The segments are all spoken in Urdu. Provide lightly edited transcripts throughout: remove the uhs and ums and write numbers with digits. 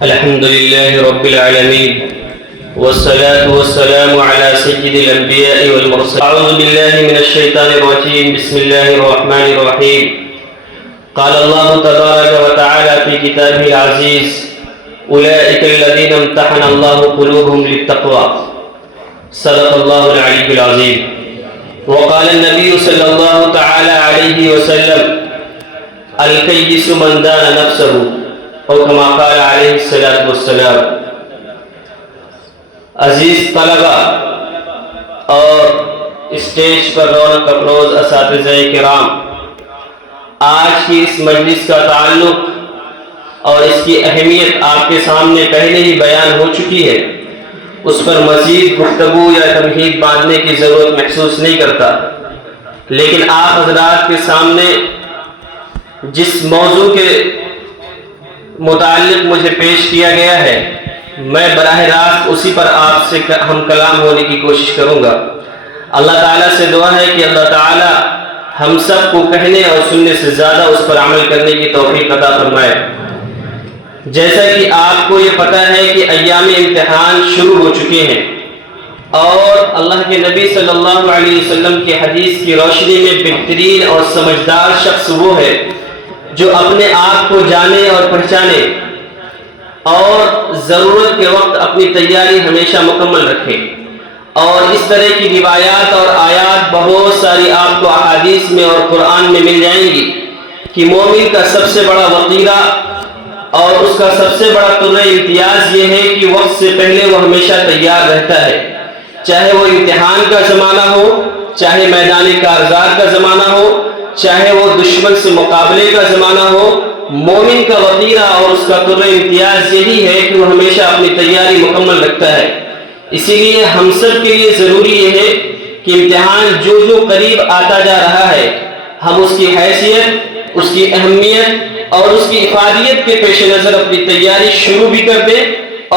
الحمد لله رب العالمين والصلاة والسلام على سيد الأنبياء والمرسلين. أعوذ بالله من الشيطان الرجيم. بسم الله الرحمن الرحيم. قال الله تبارك وتعالى في كتابه العزيز: أولئك الذين امتحن الله قلوبهم للتقوى. صدق الله العلي العظيم. وقال النبي صلى الله تعالى عليه وسلم: الكيس من دان نفسه، اور كما قال علیہ الصلوۃ والسلام. عزیز طلبہ اور اسٹیج پر رونق افروز اساتذہ کرام، آج کی اس مجلس کا تعلق اور اس کی اہمیت آپ کے سامنے پہلے ہی بیان ہو چکی ہے. اس پر مزید گفتگو یا تمہید باندھنے کی ضرورت محسوس نہیں کرتا، لیکن آپ حضرات کے سامنے جس موضوع کے متعلق مجھے پیش کیا گیا ہے، میں براہ راست اسی پر آپ سے ہم کلام ہونے کی کوشش کروں گا. اللہ تعالیٰ سے دعا ہے کہ اللہ تعالیٰ ہم سب کو کہنے اور سننے سے زیادہ اس پر عمل کرنے کی توفیق عطا فرمائے. جیسا کہ آپ کو یہ پتہ ہے کہ ایام امتحان شروع ہو چکے ہیں، اور اللہ کے نبی صلی اللہ علیہ وسلم کی حدیث کی روشنی میں بہترین اور سمجھدار شخص وہ ہے جو اپنے آپ کو جانے اور پہچانے اور ضرورت کے وقت اپنی تیاری ہمیشہ مکمل رکھے. اور اس طرح کی روایات اور آیات بہت ساری آپ کو احادیث میں اور قرآن میں مل جائیں گی کہ مومن کا سب سے بڑا وقیرہ اور اس کا سب سے بڑا طرح امتیاز یہ ہے کہ وقت سے پہلے وہ ہمیشہ تیار رہتا ہے. چاہے وہ امتحان کا زمانہ ہو، چاہے میدان کارزار کا زمانہ ہو، چاہے وہ دشمن سے مقابلے کا زمانہ ہو، مومن کا وقیرہ اور اس کا طرح امتیاز یہی ہے کہ وہ ہمیشہ اپنی تیاری مکمل رکھتا ہے. اسی لیے ہم سب کے لیے ضروری یہ ہے کہ امتحان جو قریب آتا جا رہا ہے، ہم اس کی حیثیت، اس کی اہمیت اور اس کی افادیت کے پیش نظر اپنی تیاری شروع بھی کر دیں،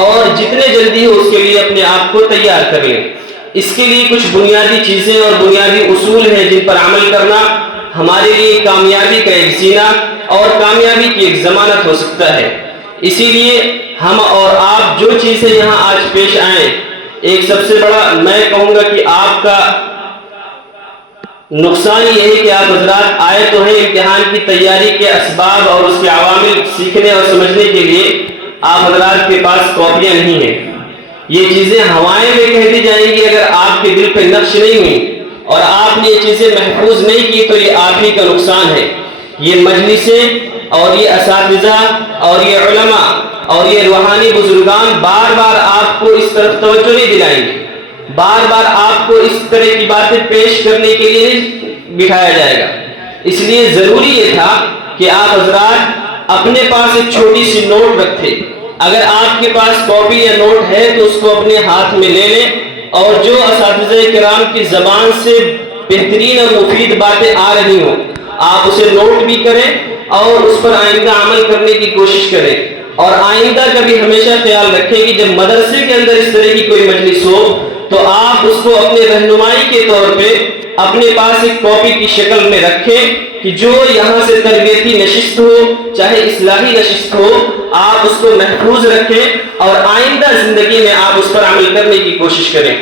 اور جتنے جلدی ہو اس کے لیے اپنے آپ کو تیار کر لیں. اس کے لیے کچھ بنیادی چیزیں اور بنیادی اصول ہیں جن پر عمل کرنا ہمارے لیے کامیابی کا ایک زینہ اور کامیابی کی ایک ضمانت ہو سکتا ہے. اسی لیے ہم اور آپ جو چیزیں یہاں آج پیش آئیں، ایک سب سے بڑا میں کہوں گا کہ آپ کا نقصان یہ ہے کہ آپ حضرات آئے تو ہیں امتحان کی تیاری کے اسباب اور اس کے عوامل سیکھنے اور سمجھنے کے لیے، آپ حضرات کے پاس کاپیاں نہیں ہیں. یہ چیزیں ہوائیں میں کہہ دی جائیں گی، اگر آپ کے دل پہ نقش نہیں ہوئی اور آپ نے یہ چیزیں محفوظ نہیں کی تو یہ آپ ہی کا نقصان ہے. یہ مجلسیں اور یہ اساتذہ اور یہ علماء اور یہ روحانی بزرگان بار بار آپ کو اس طرف توجہ نہیں دلائیں گے، بار بار آپ کو اس طرح کی باتیں پیش کرنے کے لیے بٹھایا جائے گا. اس لیے ضروری یہ تھا کہ آپ حضرات اپنے پاس ایک چھوٹی سی نوٹ رکھتے. اگر آپ کے پاس کاپی یا نوٹ ہے تو اس کو اپنے ہاتھ میں لے لیں، اور جو اساتذہ کرام کی زبان سے بہترین اور مفید باتیں آ رہی ہوں آپ اسے نوٹ بھی کریں اور اس پر آئندہ عمل کرنے کی کوشش کریں. اور آئندہ کا بھی ہمیشہ خیال رکھیں کہ جب مدرسے کے اندر اس طرح کی کوئی مجلس ہو تو آپ اس کو اپنے رہنمائی کے طور پہ اپنے پاس ایک کاپی کی شکل میں رکھیں کہ جو یہاں سے تربیتی نشست ہو چاہے اصلاحی نشست ہو، آپ اس کو محفوظ رکھیں اور آئندہ زندگی میں آپ اس پر عمل کرنے کی کوشش کریں.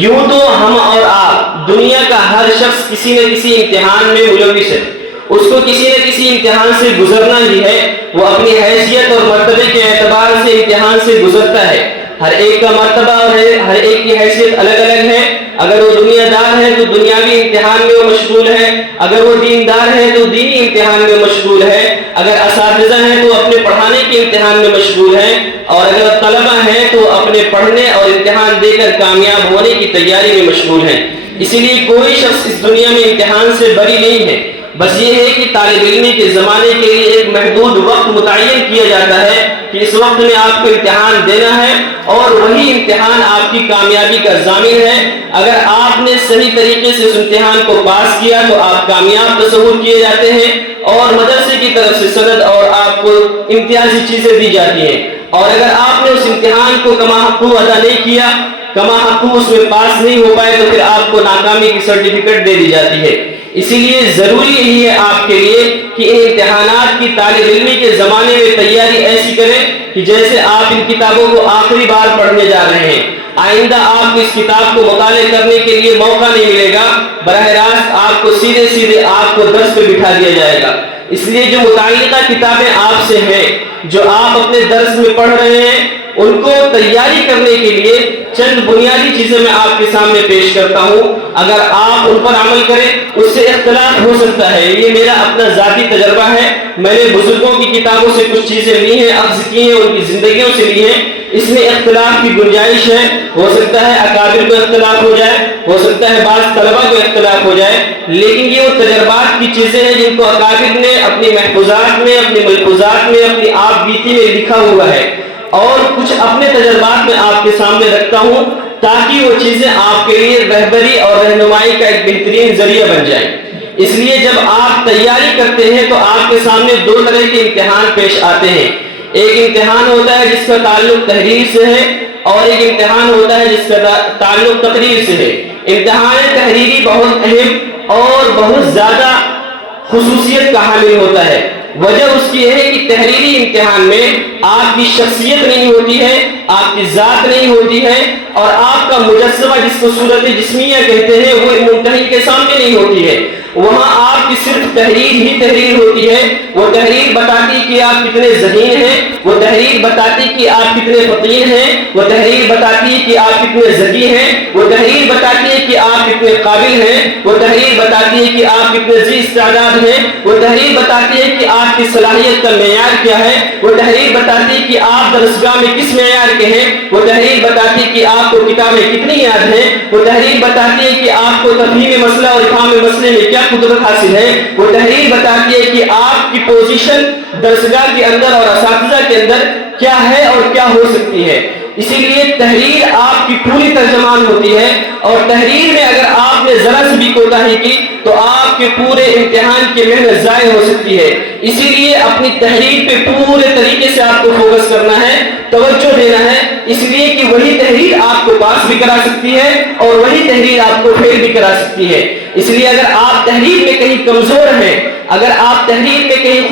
یوں تو ہم اور آپ، دنیا کا ہر شخص کسی نہ کسی امتحان میں ملوث ہے، اس کو کسی نہ کسی امتحان سے گزرنا ہی ہے. وہ اپنی حیثیت اور مرتبے کے اعتبار سے امتحان سے گزرتا ہے. ہر ایک کا مرتبہ اور ہر ایک کی حیثیت الگ الگ ہے. اگر وہ دنیا دار ہے تو دنیاوی امتحان میں وہ مشغول ہے، اگر وہ دیندار ہے تو دینی امتحان میں مشغول ہے، اگر اساتذہ ہیں تو اپنے پڑھانے کے امتحان میں مشغول ہے، اور اگر طلبہ ہیں تو اپنے پڑھنے اور امتحان دے کر کامیاب ہونے کی تیاری میں مشغول ہیں. اسی لیے کوئی شخص اس دنیا میں امتحان سے بری نہیں ہے. بس یہ ہے کہ طالب علمی کے زمانے کے لیے ایک محدود وقت متعین کیا جاتا ہے کہ اس وقت میں آپ کو امتحان دینا ہے، اور وہی امتحان آپ کی کامیابی کا ضامن ہے. اگر آپ نے صحیح طریقے سے اس امتحان کو پاس کیا تو آپ کامیاب تصور کیے جاتے ہیں، اور مدرسے کی طرف سے سند اور آپ کو امتیازی چیزیں دی جاتی ہیں. اور اگر آپ نے اس امتحان کو کما حقوق ادا نہیں کیا، کما حقوق اس میں پاس نہیں ہو پائے، تو پھر آپ کو ناکامی کی سرٹیفکیٹ دے دی جاتی ہے. اسی لیے ضروری یہی ہے آپ کے لیے کہ ان امتحانات کی طالب علمی کے زمانے میں تیاری ایسی کریں کہ جیسے آپ ان کتابوں کو آخری بار پڑھنے جا رہے ہیں، آئندہ آپ کو اس کتاب کو مطالعہ کرنے کے لیے موقع نہیں ملے گا، براہ راست آپ کو سیدھے آپ کو درس پہ بٹھا دیا جائے گا۔ اس لیے جو متعلقہ کتابیں آپ سے ہیں، جو آپ اپنے درس میں پڑھ رہے ہیں، ان کو تیاری کرنے کے لیے چند بنیادی چیزیں میں آپ کے سامنے پیش کرتا ہوں۔ اگر آپ ان پر عمل کریں، اس سے اختلاف ہو سکتا ہے، یہ میرا اپنا ذاتی تجربہ ہے، میں نے بزرگوں کی کتابوں سے کچھ چیزیں لی ہیں، اخذ کی ہیں، ان کی زندگیوں سے لی ہیں، اس میں اختلاف کی گنجائش ہے، ہو سکتا ہے اکابر کو اختلاف ہو جائے، ہو سکتا ہے بعض طلبہ کو اختلاف ہو جائے، لیکن یہ وہ تجربات کی چیزیں ہیں جن کو اکابر نے اپنی محفوظات میں، اپنی ملفوظات میں، اپنی آپ بیتی میں لکھا ہوا ہے، اور کچھ اپنے تجربات میں آپ کے سامنے رکھتا ہوں تاکہ وہ چیزیں آپ کے لیے رہبری اور رہنمائی کا ایک بہترین ذریعہ بن جائیں۔ اس لیے جب آپ تیاری کرتے ہیں تو آپ کے سامنے دو طرح کے امتحان پیش آتے ہیں، ایک امتحان ہوتا ہے جس کا تعلق تحریر سے ہے، اور ایک امتحان ہوتا ہے جس کا تعلق تقریر سے ہے۔ امتحان تحریری بہت اہم اور بہت زیادہ خصوصیت کا حامل ہوتا ہے۔ وجہ اس کی ہے کہ تحریری امتحان میں آپ کی شخصیت نہیں ہوتی ہے، آپ کی ذات نہیں ہوتی ہے، اور آپ کا مجسمہ جس کو صورت جسمیہ کہتے ہیں وہ ممتحن کے سامنے نہیں ہوتی ہے۔ وہاں آپ کی صرف تحریر ہی تحریر ہوتی ہے، وہ تحریر بتاتی کہ آپ کتنے ذہین ہیں، وہ تحریر بتاتی کہ آپ کتنے فقیر ہیں، وہ تحریر بتاتی ہے کہ آپ کتنے ذکی ہیں، وہ تحریر بتاتی ہے کہ آپ کتنے قابل ہیں، وہ تحریر بتاتی ہے کہ آپ کتنے ذی استعداد ہیں، وہ تحریر بتاتی ہے کہ آپ کی صلاحیت کا معیار کیا ہے، وہ تحریر بتاتی ہے کہ آپ درسگاہ میں کس معیار کے ہیں، وہ تحریر بتاتی ہے کہ آپ کو کتابیں کتنی یاد ہیں، وہ تحریر بتاتی ہے کہ آپ کو تفہیم مسئلہ اور افہام مسئلے میں کیا قدرت حاصل ہے، وہ تحریر بتاتی ہے کہ آپ کی پوزیشن درسگاہ کے اندر اور اساتذہ کے اندر کیا ہے اور کیا ہو سکتی ہے۔ اسی لیے تحریر آپ کی پوری ترجمان ہوتی ہے، اور تحریر میں اگر آپ نے ذرا سی بھی کوتاہی کی تو آپ کے پورے امتحان کی محنت ضائع ہو سکتی ہے۔ اسی لیے اپنی تحریر پہ پورے طریقے سے آپ کو فوکس کرنا ہے، توجہ دینا ہے، اس لیے کہ وہی تحریر آپ کو پاس بھی کرا سکتی ہے اور وہی تحریر آپ کو فیل بھی کرا سکتی ہے۔ اس لیے اگر آپ تحریر میں کہیں کمزور ہیں، اگر آپ تحریر میں کہیں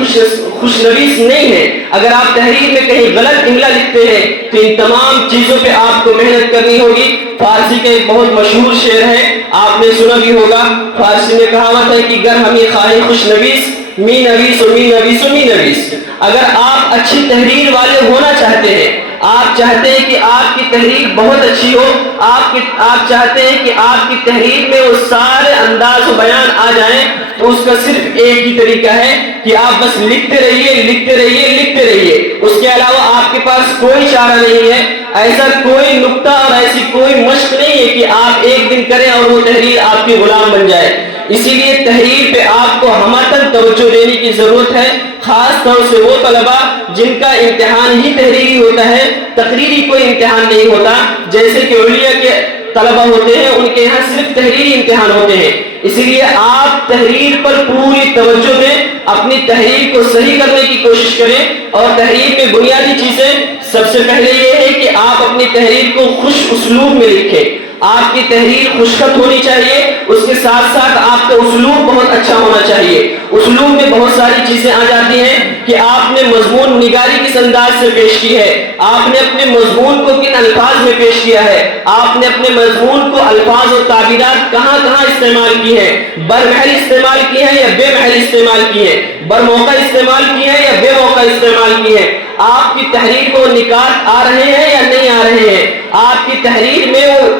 خوشنویس نہیں ہیں، اگر آپ تحریر میں کہیں غلط املا لکھتے ہیں، تو ان تمام چیزوں پہ آپ کو محنت کرنی ہوگی۔ فارسی کا ایک بہت مشہور شعر ہے، آپ نے سنا بھی ہوگا، فارسی میں کہاوت ہے کہ گر ہمیں خواہی خوشنویس می نویس و می نویس و می نویس۔ اگر آپ اچھی تحریر والے ہونا چاہتے ہیں، آپ چاہتے ہیں کہ آپ کی تحریر بہت اچھی ہو، آپ چاہتے ہیں کہ آپ کی تحریر میں وہ سارے انداز و بیان آ جائیں، تو اس کا صرف ایک ہی طریقہ ہے کہ آپ بس لکھتے رہیے، لکھتے رہیے، لکھتے رہیے، اس کے علاوہ آپ کے پاس کوئی چارہ نہیں ہے، ایسا کوئی نقطہ اور ایسی کوئی مشق نہیں ہے کہ آپ ایک دن کریں اور وہ تحریر آپ کی غلام بن جائے۔ اسی لیے تحریر پہ آپ کو ہمہ توجہ دینے کی ضرورت ہے، خاص طور سے وہ طلبہ جن کا امتحان ہی تحریری ہوتا ہے، تقریری کوئی امتحان نہیں ہوتا، جیسے کہ علیا کے طلبہ ہوتے ہیں، ان کے یہاں صرف تحریری امتحان ہوتے ہیں۔ اسی لیے آپ تحریر پر پوری توجہ دیں، اپنی تحریر کو صحیح کرنے کی کوشش کریں، اور تحریر میں بنیادی چیزیں سب سے پہلے یہ ہے کہ آپ اپنی تحریر کو خوش اسلوب میں لکھیں۔ آپ کی تحریر خوشخط ہونی چاہیے، اس کے ساتھ ساتھ آپ کا اسلوب بہت اچھا ہونا چاہیے۔ اسلوب میں بہت ساری چیزیں آ جاتی ہیں کہ آپ نے مضمون نگاری کس انداز سے پیش کی ہے، آپ نے اپنے مضمون کو کن الفاظ میں پیش کیا ہے، آپ نے اپنے مضمون کو الفاظ اور تعبیرات کہاں کہاں استعمال کی ہے، برمحل استعمال کی ہے یا بے محل استعمال کی ہے، برموقع استعمال کی ہے یا بے موقع استعمال کی ہے، آپ کی تحریر کو نکات آ رہے ہیں یا نہیں آ رہے ہیں، آپ کی تحریر میں وہ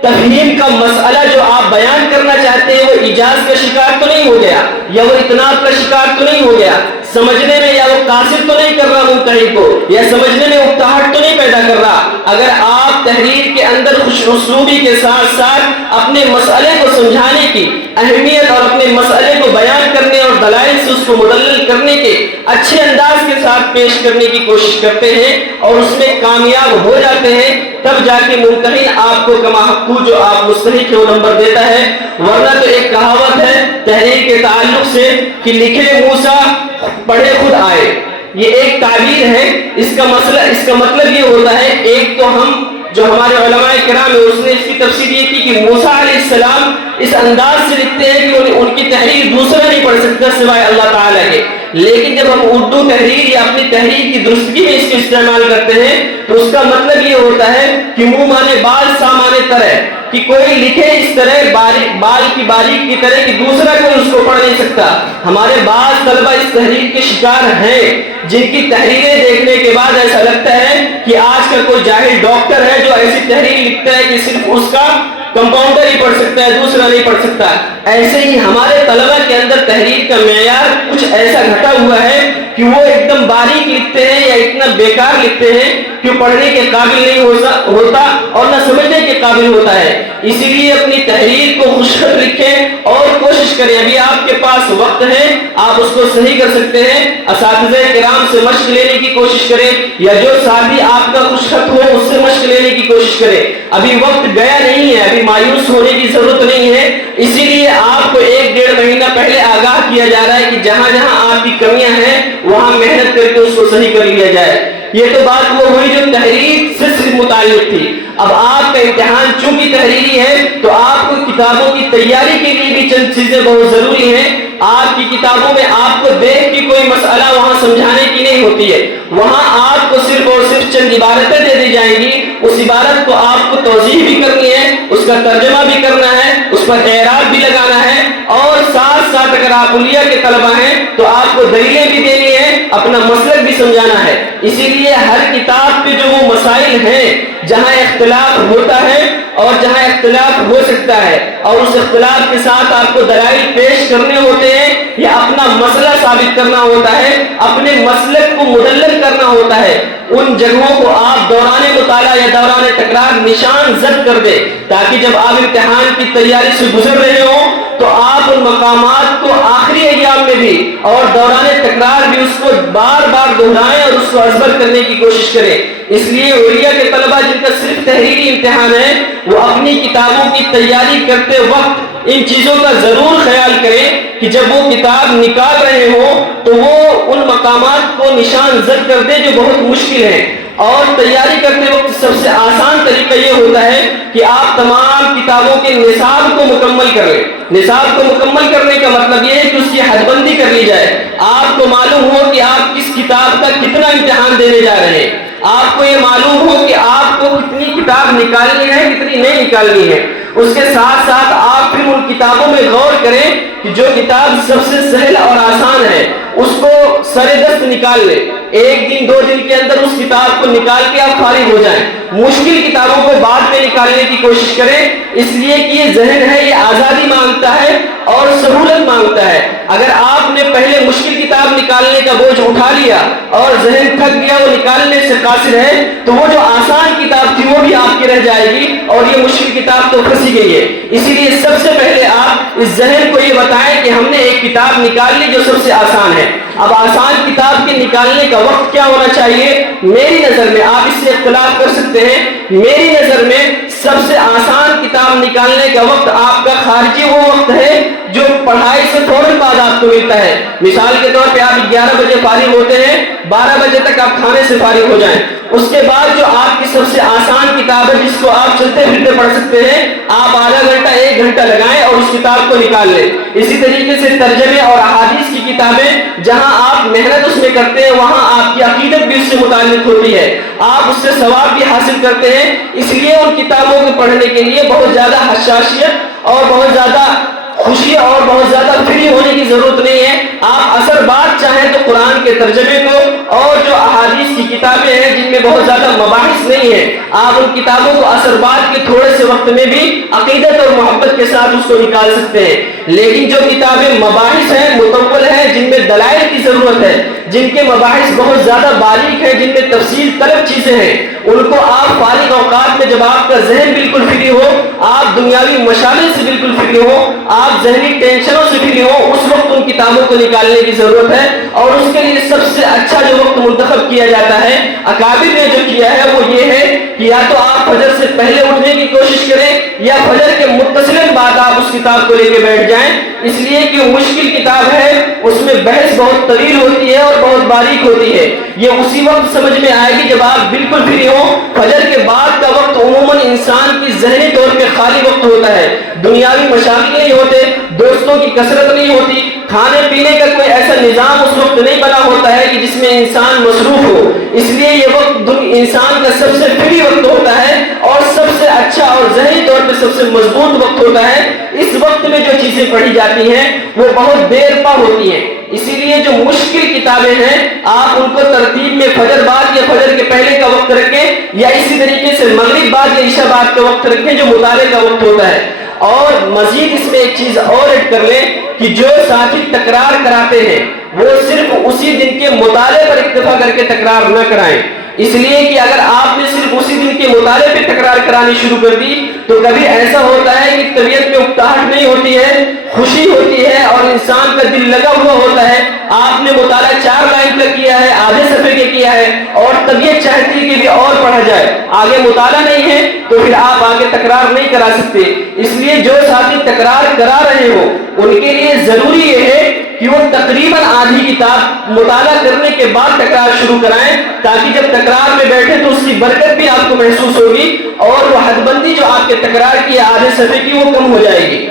تفہیم کا مسئلہ جو آپ بیان کرنا چاہتے ہیں وہ ایجاز کا شکار تو نہیں ہو گیا، یا وہ اتناب کا شکار تو نہیں ہو گیا، سمجھنے میں یا وہ قاصر تو نہیں کر رہا ممتحن کو، یا سمجھنے میں اکتاہٹ تو نہیں پیدا کر رہا۔ اگر آپ تحریر کے اندر خوش اسلوبی کے ساتھ ساتھ اپنے مسئلے کو سمجھانے کی اہمیت اور اپنے مسئلے کو بیان کرنے اور دلائل سے اس کو مدلل کرنے کے اچھے انداز کے ساتھ پیش کرنے کی کوشش کرتے ہیں اور اس میں کامیاب ہو جاتے ہیں، تب جا کے ممتحن آپ کو کما حقو جو آپ مستحق ہے وہ نمبر دیتا ہے۔ ورنہ تو ایک کہاوت ہے تحریر کے تعلق سے کہ لکھے موسیٰ پڑھے خود آئے، یہ ایک تعبیر ہے، اس کا مطلب یہ ہوتا ہے ایک تو ہم جو ہمارے علماء کرام ہیں اس نے اس کی تفسیر یہ کی کہ موسیٰ علیہ السلام اس انداز سے لکھتے ہیں کہ ان کی تحریر دوسرا نہیں پڑھ سکتا سوائے اللہ تعالیٰ کے. لیکن جب ہم اردو تحریر یا اپنی تحریر کی درستگی میں اس کو استعمال کرتے ہیں تو اس کا مطلب یہ ہوتا ہے کہ منہ مانے بال سامانے طرح، کہ کوئی لکھے اس طرح بال کی باریک کی طرح کہ دوسرا کوئی اس کو پڑھ نہیں سکتا. ہمارے بعض طلبہ اس تحریر کے شکار ہیں جن کی تحریریں دیکھنے کے بعد ایسا لگتا ہے کہ آج کا کوئی جاہل ڈاکٹر ہے جو ایسی تحریر لکھتا ہے کہ صرف اس کا کمپاؤنڈر ہی پڑھ سکتا ہے، دوسرا نہیں پڑھ سکتا. ایسے ہی ہمارے طلبہ کے اندر تحریر کا معیار کچھ ایسا گھٹا ہوا ہے کہ وہ ایک دم باریک لکھتے ہیں یا اتنا بیکار لکھتے ہیں کہ پڑھنے کے قابل نہیں ہوتا اور نہ سمجھنے کے قابل ہوتا ہے. اسی لیے اپنی تحریر کو خوشخط لکھیں اور کوشش کریں. ابھی آپ کے پاس وقت ہے، آپ اس کو صحیح کر سکتے ہیں. اساتذہ کرام سے مشق لینے کی کوشش کریں یا جو ساتھی آپ کا خوشخط ہو اس سے مشق لینے کی کوشش کریں. ابھی وقت گیا نہیں ہے، ابھی مایوس ہونے کی ضرورت نہیں ہے. اسی لیے آپ کو 1-1.5 مہینہ پہلے آگاہ کیا جا رہا ہے کہ جہاں جہاں آپ کی کمیاں ہیں وہاں محنت کر کے اس کو صحیح کر لیا جائے. یہ تو بات وہ ہوئی جو تحریر سے صرف متعلق تھی. اب آپ کا امتحان چونکہ تحریری ہے تو آپ کو کتابوں کی تیاری کے لیے بھی چند چیزیں بہت ضروری ہیں. آپ کی کتابوں میں آپ کو دیکھ کے کوئی مسئلہ وہاں سمجھانے کی نہیں ہوتی ہے. وہاں آپ کو صرف اور صرف چند عبارتیں دے دی جائیں گی. اس عبارت کو آپ کو توضیح بھی کرنی ہے، اس کا ترجمہ بھی کرنا ہے، اس پر اعراب بھی لگانا ہے، اور ساتھ ساتھ اگر آپ علیہ کے طلبہ ہیں تو آپ کو دلیلیں بھی دینی ہے، اپنا مسلک بھی سمجھانا ہے. اسی لیے ہر کتاب پہ جو وہ مسائل ہیں جہاں اختلاف ہوتا ہے اور جہاں اختلاف ہو سکتا ہے اور اس اختلاف کے ساتھ آپ کو دلائل پیش کرنے ہوتے ہیں یا اپنا مسئلہ ثابت کرنا ہوتا ہے، اپنے مسلک کو مدلل کرنا ہوتا ہے، ان جگہوں کو آپ دوران مطالعہ یا دوران تکرار نشان زد کر دیں تاکہ جب آپ امتحان کی تیاری سے گزر رہے ہوں تو آپ ان مقامات کو آخری ایام میں بھی اور دوران تکرار بھی اس کو بار بار دہرائیں اور اس کو ازبر کرنے کی کوشش کریں. اس لیے علیہ کے طلبہ جن کا صرف تحریری امتحان ہے وہ اپنی کتابوں کی تیاری کرتے وقت ان چیزوں کا ضرور خیال کریں کہ جب وہ کتاب نکال رہے ہوں تو وہ ان مقامات کو نشان زد کر دیں جو بہت مشکل ہیں. اور تیاری کرتے وقت سب سے آسان طریقہ یہ ہوتا ہے کہ آپ تمام کتابوں کے نصاب کو مکمل کر لیں. نصاب کو مکمل کرنے کا مطلب یہ ہے کہ اس کی حد بندی کر لی جائے. آپ کو معلوم ہو کہ آپ کس کتاب کا کتنا امتحان دینے جا رہے ہیں، آپ کو یہ معلوم ہو کہ آپ کو کتنی کتاب نکالنی ہے کتنی نہیں نکالنی ہے. اس کے ساتھ ساتھ آپ پھر ان کتابوں میں غور کریں کہ جو کتاب سب سے سہل اور آسان ہے اس کو سر دست نکال لیں. 1-2 دن کے اندر اس کتاب کو نکال کے آپ فارغ ہو جائیں. مشکل کتابوں کو بعد میں نکالنے کی کوشش کریں، اس لیے کہ یہ ذہن ہے، یہ آزادی مانگتا ہے اور سہولت مانگتا ہے. اگر آپ نے پہلے مشکل کتاب نکالنے کا بوجھ اٹھا لیا اور ذہن تھک گیا، وہ نکالنے سے قاصر ہے، تو وہ جو آسان کتاب تھی وہ بھی آپ کی رہ جائے گی اور یہ مشکل کتاب تو پھنسی گئی ہے. اسی لیے سب سے پہلے آپ اس ذہن کو یہ بتائیں کہ ہم نے ایک کتاب نکال لی جو سب سے آسان ہے. اب آسان کتاب کے نکالنے کا وقت کیا ہونا چاہیے؟ میری نظر میں، آپ اس سے اختلاف کر سکتے ہیں، میری نظر میں سب سے آسان کتاب نکالنے کا وقت آپ کا خارجی وہ وقت ہے جو پڑھائی سے فوراً بعد آپ کو ملتا ہے. مثال کے طور پہ آپ 11 بجے فارغ ہوتے ہیں، 12 بجے تک آپ کھانے سے فارغ ہو جائیں. اس کے بعد جو آپ کی سب سے آسان کتاب ہے جس کو آپ چلتے پھرتے پڑھ سکتے ہیں، آپ آدھا گھنٹہ 1 گھنٹہ لگائیں اور اس کتاب کو نکال لیں. اسی طریقے سے ترجمے اور احادیث کی کتابیں جہاں آپ محنت اس میں کرتے ہیں وہاں آپ کی عقیدت بھی اس سے متعلق ہوتی ہے، آپ اس سے ثواب بھی حاصل کرتے ہیں. اس لیے ان کتابوں کو پڑھنے کے لیے بہت زیادہ حساسیت اور بہت زیادہ خوشی اور بہت زیادہ فری ہونے کی ضرورت نہیں ہے. آپ اثر بات چاہیں تو قرآن کے ترجمے کو اور جو احادیث کی کتابیں ہیں جن میں بہت زیادہ مباحث نہیں ہے، آپ ان کتابوں کو اثر بات کے تھوڑے سے وقت میں بھی عقیدت اور محبت کے ساتھ اس کو نکال سکتے ہیں. لیکن جو کتابیں مباحث ہیں، مطول ہیں، جن میں دلائل کی ضرورت ہے، جن کے مباحث بہت زیادہ باریک ہیں، جن میں تفصیل طلب چیزیں ہیں، ان کو آپ فارغ اوقات میں جب آپ کا ذہن بالکل فری ہو، آپ دنیاوی مشاغل سے بالکل فری ہو، آپ ذہنی ٹینشنوں سے فری ہو، اس وقت ان کتابوں کو نکالنے کی ضرورت ہے. اور اس کے لیے سب سے اچھا جو وقت منتخب کیا جاتا ہے، اکابر نے جو کیا ہے وہ یہ ہے کہ یا تو آپ فجر سے پہلے اٹھنے کی کوشش کریں یا فجر کے متصلاً بعد آپ اس کتاب کو لے کے بیٹھ جائیں. اس لیے کہ مشکل کتاب ہے، اس میں بحث بہت طویل ہوتی ہے اور بہت باریک ہوتی ہے. یہ اسی وقت سمجھ میں آئے گی جب آپ بالکل فری ہو. فجر کے بعد کا وقت وقت عموماً انسان کی ذہنی طور پہ خالی وقت ہوتا ہے، دنیاوی مشاغل نہیں ہوتے، دوستوں کی کثرت نہیں ہوتی، کھانے پینے کا کوئی ایسا نظام اس وقت نہیں بنا ہوتا ہے کہ جس میں انسان مصروف ہو، اس لیے یہ وقت انسان کا سب سے فری وقت ہوتا ہے اور سب سے اچھا اور ذہنی طور پہ سب سے مضبوط وقت ہوتا ہے۔ اس وقت میں جو چیزیں پڑھی جاتی ہیں وہ بہت دیر پا ہوتی ہیں، اسی لیے جو مشکل کتابیں ہیں آپ ان کو ترتیب میں فجر بعد یا فجر کے پہلے کا وقت رکھیں، یا اسی طریقے سے مغرب بعد یا عشاء بعد کا وقت رکھیں جو مطالعے کا وقت ہوتا ہے۔ اور مزید اس میں ایک چیز اور ایڈ کر لیں کہ جو ساتھی تکرار کراتے ہیں وہ صرف اسی دن کے مطالعے پر اکتفا کر کے تکرار نہ کرائیں، اس لیے کہ اگر آپ نے صرف اسی دن کے مطالعے پہ تکرار کرانی شروع کر دی تو کبھی ایسا ہوتا ہے کہ طبیعت میں اکتاہٹ نہیں ہوتی ہے، خوشی ہوتی ہے اور انسان کا دل لگا ہوا ہوتا ہے، آپ نے مطالعہ 4 لائن کا کیا ہے، آدھے صفحے کے کیا ہے اور طبیعت چاہتی ہے کہ بھی اور پڑھا جائے، آگے مطالعہ نہیں ہے تو پھر آپ آگے تکرار نہیں کرا سکتے۔ اس لیے جو ساتھی تکرار کرا رہے ہو ان کے لیے ضروری یہ ہے کہ وہ تقریباً آدھی کتاب مطالعہ کرنے کے بعد تکرار شروع کرائیں، تاکہ جب تکرار میں بیٹھے تو اس کی برکت بھی آپ کو محسوس ہوگی اور وہ حد بندی جو آپ کے تکرار کی آدھے صفحے کی وہ کم ہو جائے گی۔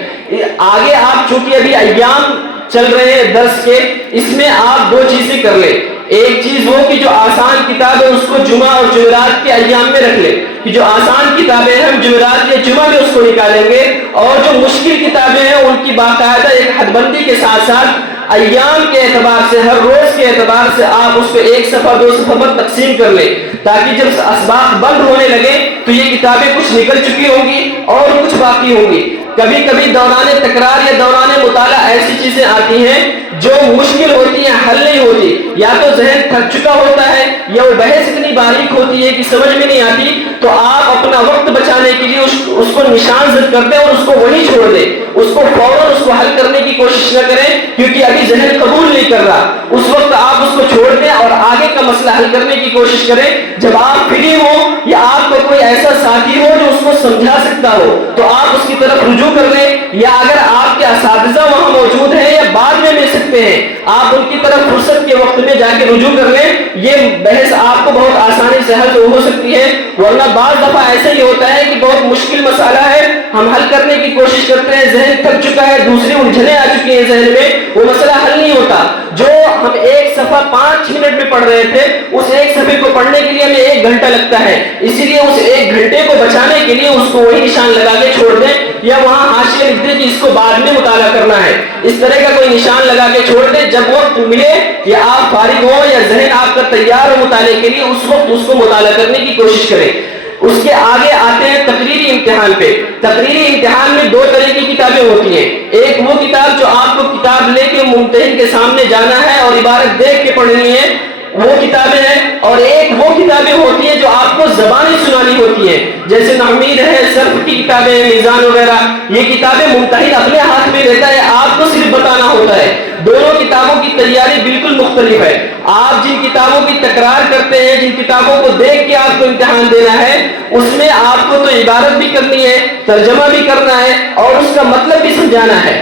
آگے آپ چونکہ ابھی ایام چل رہے ہیں درس کے، اس میں آپ 2 چیزیں کر لیں۔ ایک چیز وہ کہ جو آسان کتاب ہے اس کو جمعہ اور جمعرات کے ایام میں رکھ لیں، کہ جو آسان کتابیں ہیں ہم جمعرات یا جمعہ میں اس کو نکالیں گے، اور جو مشکل کتابیں ہیں ان کی باقاعدہ ایک حد بندی کے ساتھ ساتھ ایام کے اعتبار سے ہر روز کے اعتبار سے آپ اس کو 1 صفحہ 2 صفحہ پر تقسیم کر لیں، تاکہ جب اسباق بند ہونے لگے تو یہ کتابیں کچھ نکل چکی ہوں گی اور کچھ باقی ہوں گی۔ کبھی کبھی دوران تکرار یا دوران مطالعہ ایسی چیزیں آتی ہیں جو مشکل ہوتی ہیں، حل نہیں ہوتی، یا تو ذہن تھک چکا ہوتا ہے یا وہ بحث اتنی باریک ہوتی ہے کہ سمجھ میں نہیں آتی، تو آپ اپنا وقت بچانے کے لیے اس کو نشان زد کر دیں اور اس کو وہیں چھوڑ دیں، اس کو فوراً اس کو حل کرنے کی کوشش نہ کریں، کیونکہ ابھی ذہن قبول نہیں کر رہا، اس وقت آپ اس کو چھوڑ دیں اور آگے کا مسئلہ حل کرنے کی کوشش کریں۔ جب آپ فری ہو یا آپ کو کوئی ایسا ساتھی ہو جو اس کو سمجھا سکتا ہو تو آپ اس کی طرف رجوع کر لیں، یا اگر آپ کے اساتذہ وہاں موجود ہیں یا بعد میں مل سکتے ہیں آپ ان کی طرف فرصت کے وقت میں جا کے رجوع کر لیں، یہ بحث آپ کو بہت آسانی سے حل ہو سکتی ہے۔ ورنہ بعض دفعہ ایسا ہی ہوتا ہے کہ بہت مشکل مسئلہ ہے، ہم حل کرنے کی کوشش کرتے ہیں، ذہن تھک چکا ہے، دوسری الجھنیں آ چکی ہیں ذہن میں، وہ مسئلہ حل نہیں ہوتا۔ جو ہم 1 صفحہ 5 منٹ میں پڑھ رہے تھے اس 1 صفحے کو پڑھنے کے لیے ہمیں 1 گھنٹہ لگتا ہے، اسی لیے اس 1 گھنٹے کو بچانے کے لیے اس کو وہی نشان لگا کے چھوڑ دیں، یا وہاں حاشیہ لکھ دیں کہ اس کو بعد میں مطالعہ کرنا ہے، اس طرح کا کوئی نشان لگا کے چھوڑ دیں۔ جب وقت ملے یا آپ فارغ ہو یا ذہن آپ کا تیار ہو مطالعے کے لیے، اس وقت اس کو مطالعہ کرنے کی کوشش کریں۔ اس کے آگے آتے ہیں تقریری امتحان پہ۔ تقریری امتحان میں 2 طرح کی کتابیں ہوتی ہیں، ایک وہ کتاب جو آپ کو کتاب لے کے ممتحن کے سامنے جانا ہے اور عبارت دیکھ کے پڑھنی ہے، وہ کتابیں ہیں، اور ایک وہ کتابیں ہوتی ہیں جو آپ کو زبانی سنانی ہوتی ہیں، جیسے نحوید ہے، صرف کی کتابیں ہیں، میزان وغیرہ، یہ کتابیں ممتحن اپنے ہاتھ میں لیتا ہے، آپ کو صرف بتانا ہوتا ہے۔ دونوں کتابوں کی تیاری بالکل مختلف ہے۔ آپ جن کتابوں کی تکرار کرتے ہیں، جن کتابوں کو دیکھ کے آپ کو امتحان دینا ہے، اس میں آپ کو تو عبارت بھی کرنی ہے، ترجمہ بھی کرنا ہے اور اس کا مطلب بھی سمجھانا ہے،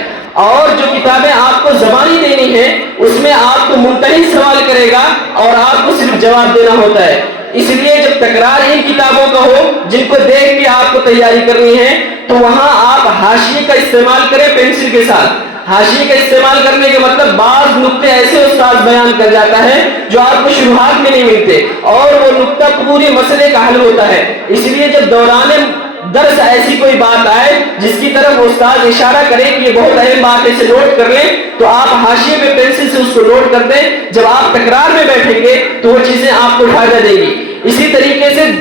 اور جو کتابیں آپ کو زبانی دینی ہے اس میں آپ کو ممتحن سوال کرے گا اور آپ کو صرف جواب دینا ہوتا ہے۔ اس لیے جب تکرار ان کتابوں کا ہو جن کو دیکھ کے آپ کو تیاری کرنی ہے تو وہاں آپ حاشیے کا استعمال کریں پینسل کے ساتھ۔ حاشیے کا استعمال کرنے کے مطلب بعض نقطے ایسے استاد بیان کر جاتا ہے جو آپ کو شروحات میں نہیں ملتے اور وہ نقطہ پورے مسئلے کا حل ہوتا ہے۔ اس لیے جب دوران درس ایسی کوئی بات آئے جس کی طرف استاد اشارہ کرے کہ یہ بہت اہم بات ہے، اسے نوٹ کر لیں، تو آپ حاشیے پہ پینسل سے اس کو نوٹ کر دیں۔ جب آپ تکرار میں بیٹھیں گے تو وہ چیزیں آپ کو فائدہ دیں گی۔ اسی طریقے سے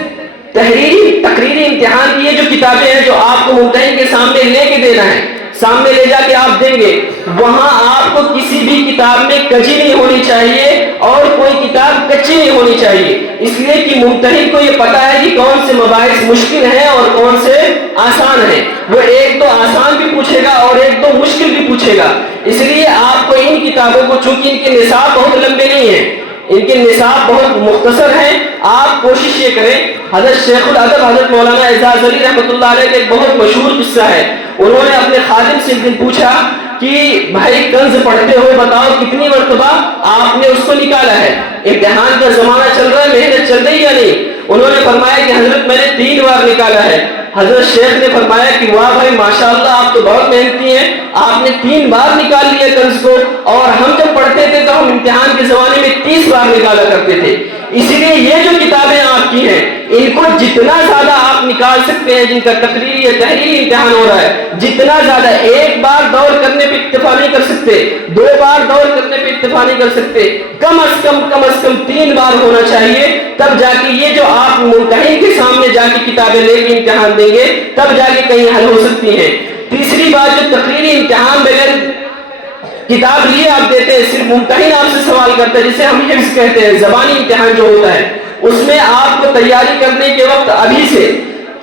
تقریری امتحان کی یہ جو کتابیں ہیں جو آپ کو ممتحن کے سامنے لے کے دینا ہے، سامنے لے جا کے آپ دیں گے، وہاں آپ کو کسی بھی کتاب میں کجی نہیں ہونی چاہیے اور کوئی کتاب کچی نہیں ہونی چاہیے، اس لیے کہ ممتحن کو یہ پتا ہے کہ کون سے مباحث مشکل ہیں اور کون سے آسان ہیں، وہ ایک تو آسان بھی پوچھے گا اور ایک تو مشکل بھی پوچھے گا۔ اس لیے آپ کو ان کتابوں کو، چونکہ ان کے نصاب بہت لمبے نہیں ہیں، ان کے نصاب بہت مختصر ہیں، آپ کوشش یہ کریں۔ حضرت شیخ الادب حضرت مولانا اعجاز علی رحمۃ اللہ علیہ کا ایک بہت مشہور قصہ ہے، انہوں نے اپنے خادم سے ایک دن پوچھا کہ بھائی کنز پڑھتے ہوئے بتاؤ کتنی مرتبہ آپ نے اس کو نکالا ہے، امتحان کا زمانہ چل رہا ہے، محنت چل رہی ہے یا نہیں؟ انہوں انہوں نے فرمایا کہ حضرت میں نے 3 بار نکالا ہے۔ حضرت شیخ نے فرمایا کہ واہ بھائی ماشاءاللہ آپ تو بہت محنتی ہیں، آپ نے 3 بار نکال لیا کنز کو، اور ہم جب پڑھتے تھے تو ہم امتحان کے زمانے میں 30 بار نکالا کرتے تھے۔ اسی لیے یہ جو کتابیں آپ کی ہیں ان کو جتنا زیادہ آپ نکال سکتے ہیں، جن کا تقریری یا تحریری امتحان ہو رہا ہے، جتنا زیادہ، 1 بار دور کرنے پہ اکتفا نہیں کر سکتے، 2 بار دور کرنے پہ اکتفا نہیں کر سکتے، کم از کم 3 بار ہونا چاہیے، تب جا کے یہ جو آپ ممتحن کے سامنے جا کے کتابیں لے کے امتحان دیں گے تب جا کے کہیں حل ہو سکتی ہیں۔ تیسری بات، جو تقریری امتحان بغیر کتاب لیے آپ دیتے ہیں، صرف ممتحن آپ سے سوال کرتا ہے، جسے ہم حفظ کہتے ہیں، زبانی امتحان جو ہوتا ہے، اس میں آپ کو تیاری کرنے کے وقت ابھی سے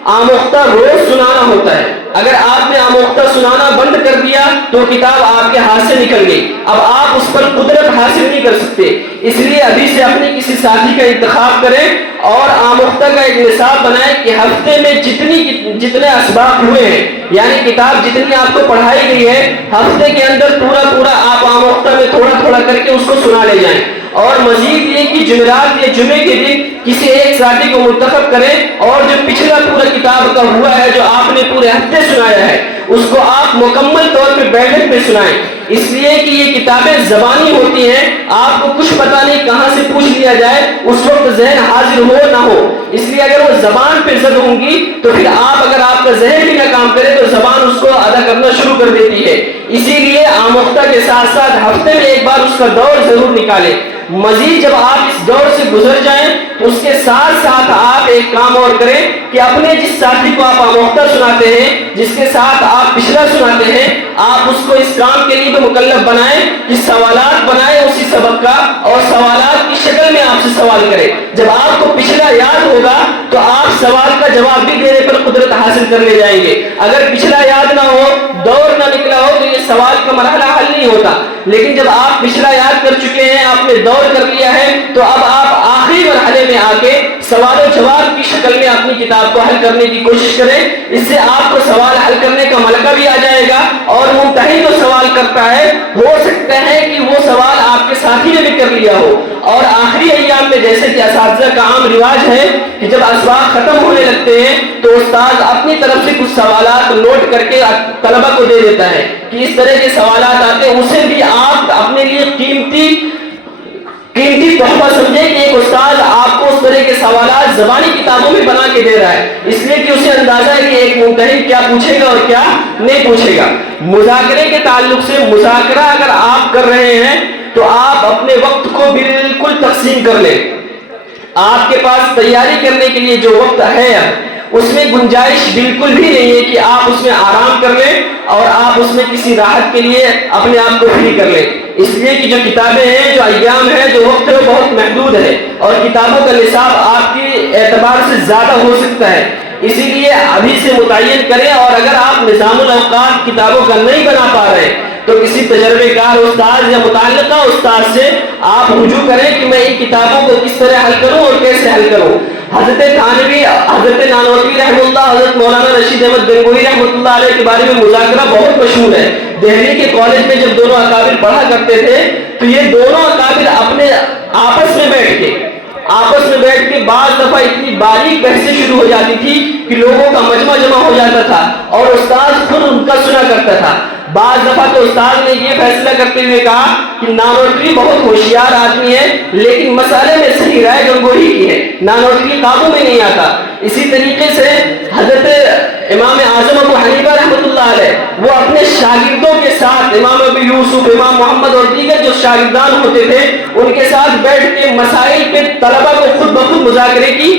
آموختہ روز سنانا ہوتا ہے۔ اگر آپ نے آموختہ سنانا بند کر دیا تو کتاب آپ کے ہاتھ سے نکل گئی، اب آپ اس پر قدرت حاصل نہیں کر سکتے۔ اس لیے ابھی سے اپنے کسی ساتھی کا انتخاب کریں اور آموختہ کا ایک نصاب بنائیں کہ ہفتے میں جتنے اسباق ہوئے ہیں، یعنی کتاب جتنی آپ کو پڑھائی گئی ہے، ہفتے کے اندر پورا آپ آموختہ میں تھوڑا کر کے اس کو سنا لے جائیں۔ اور مزید یہ کہ جمعرات یا جمعے کے دن کسی ایک ساتھی کو منتخب کریں اور جو پچھلا پورا کتاب کا ہوا ہے، جو آپ نے پورے ہفتے سنایا ہے، اس کو آپ مکمل طور پہ بیٹھک میں سنائیں، اس لیے کہ یہ کتابیں زبانی ہوتی ہیں، آپ کو کچھ پتہ نہیں کہاں سے پوچھ لیا جائے، اس وقت ذہن حاضر ہو نہ ہو، اس لیے اگر وہ زبان پہ زد ہوں گی تو پھر اگر آپ کا ذہن بھی نہ کام کرے تو زبان اس کو ادا کرنا شروع کر دیتی ہے۔ اسی لیے آموختہ کے ساتھ ساتھ ہفتے میں 1 بار اس کا دور ضرور نکالیں۔ مزید جب آپ اس دور سے گزر جائیں تو اس کے ساتھ ساتھ آپ ایک کام اور کریں کہ اپنے جس ساتھی کو آپ آموختہ سناتے ہیں، جس کے ساتھ آپ پچھلا سناتے ہیں، آپ اس کو اس کام کے لیے بھی مکلف بنائیں کہ سوالات بنائیں اسی سبق کا، اور سوالات کی شکل میں آپ سے سوال کریں۔ جب آپ کو پچھلا یاد ہوگا تو آپ سوال کا جواب بھی دینے پر قدرت حاصل کر لے جائیں گے۔ اگر پچھلا یاد نہ ہو، دور نہ نکلا ہو، تو یہ سوال کا مرحلہ حل نہیں ہوتا۔ لیکن جب آپ پچھلا یاد کر چکے ہیں، آپ نے دور کر لیا ہے، تو اب آپ آخری مرحلے میں آ کے سوال و جواب کی شکل میں اپنی کتاب کو حل کرنے کی کوشش کریں۔ اس سے آپ کو سوال حل کرنے کا ملکہ بھی آ جائے گا، اور ممتحن جو سوال کرتا ہے ہو سکتا ہے کہ وہ سوال آپ کے ساتھی نے بھی کر لیا ہو۔ اور آخری ایام میں جیسے کہ اساتذہ کا عام رواج ہے کہ جب اسباق ختم ہونے لگتے ہیں تو استاد اپنی طرف سے کچھ سوالات نوٹ کر کے طلبہ کو دے دیتا ہے کہ اس طرح کے سوالات آتے ہیں، اسے بھی آپ اپنے لیے قیمتی تحفہ سمجھے کہ ایک استاد آپ کو اس طرح کے سوالات زبانی کتابوں میں بنا کے دے رہا ہے، اس لیے کہ اسے اندازہ ہے کہ ایک ممتحن کیا پوچھے گا اور کیا نہیں پوچھے گا۔ مذاکرے کے تعلق سے، مذاکرہ اگر آپ کر رہے ہیں تو آپ اپنے وقت کو بالکل تقسیم کر لیں۔ آپ کے پاس تیاری کرنے کے لیے جو وقت ہے اس میں گنجائش بالکل بھی نہیں ہے کہ آپ اس میں آرام کر لیں اور آپ اس میں کسی راحت کے لیے اپنے آپ کو فری کر لیں، اس لیے کہ جو کتابیں ہیں، جو ایام ہیں، جو وقت ہے وہ بہت محدود ہے، اور کتابوں کا نصاب آپ کے اعتبار سے زیادہ ہو سکتا ہے۔ اسی لیے ابھی سے متعین کریں، اور اگر آپ نظام الاوقات کتابوں کا نہیں بنا پا رہے تو کسی تجربے کار استاد یا متعلقہ استاد سے آپ رجوع کریں کہ میں ان کتابوں کو کس طرح حل کروں اور کیسے حل کروں۔ حضرت تھانوی، حضرت نانوتوی رحمۃ اللہ، حضرت مولانا رشید احمد گنگوہی رحمۃ اللہ علیہ کے بارے میں مذاکرہ بہت مشہور ہے۔ دہلی کے کالج میں جب دونوں اکابر پڑھا کرتے تھے تو یہ دونوں اکابر اپنے آپس میں بیٹھ کے بعض دفعہ اتنی باریک بحثیں شروع ہو جاتی تھی کہ لوگوں کا مجمع جمع ہو جاتا تھا اور استاد خود ان کا سنا کرتا تھا۔ بعض دفعہ تو استاد نے یہ فیصلہ کرتے ہوئے کہا کہ نانوتوی بہت ہوشیار آدمی ہے لیکن مسئلے میں صحیح رائے گنگوہی کی ہے، نانوتوی قابو میں نہیں آتا۔ اسی طریقے سے حضرت امام اعظم ابو حنیفہ رحمۃ اللہ علیہ، وہ اپنے شاگردوں کے ساتھ، امام ابو یوسف، امام محمد اور دیگر جو شاگردان ہوتے تھے، ان کے ساتھ بیٹھ کے مسائل پہ طلبہ کو خود بخود مذاکرے کی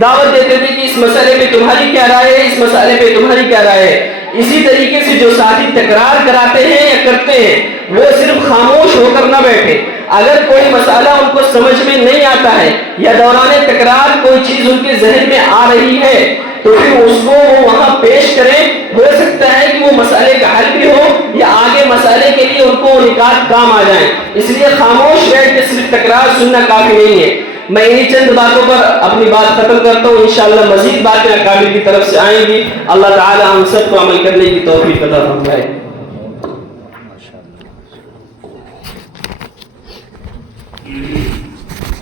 دعوت دیتے تھے کہ اس مسئلے پہ تمہاری کیا رائے ہے، اس مسئلے پہ تمہاری کیا رائے ہے۔ اسی طریقے سے جو ساتھی تکرار کراتے ہیں یا کرتے ہیں وہ صرف خاموش ہو کر نہ بیٹھے، اگر کوئی مسئلہ ان کو سمجھ میں نہیں آتا ہے یا دوران تکرار کوئی چیز ان کے ذہن میں آ رہی ہے تو پھر اس کو وہ وہاں پیش کریں، ہو سکتا ہے کہ وہ مسئلے کا حل بھی ہو یا آگے مسئلے کے لیے ان کو نکات کام آ جائیں۔ اس لیے خاموش بیٹھ کے صرف تکرار سننا کافی نہیں ہے۔ میں انہی چند باتوں پر اپنی بات ختم کرتا ہوں، انشاءاللہ مزید باتیں اکابر کی طرف سے آئیں گی۔ اللہ تعالی ہم سب کو عمل کرنے کی توفیق عطا فرمائے۔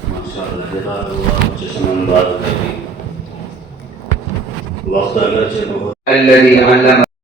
ماشاءاللہ، وقت اگرچہ بہت الذي علم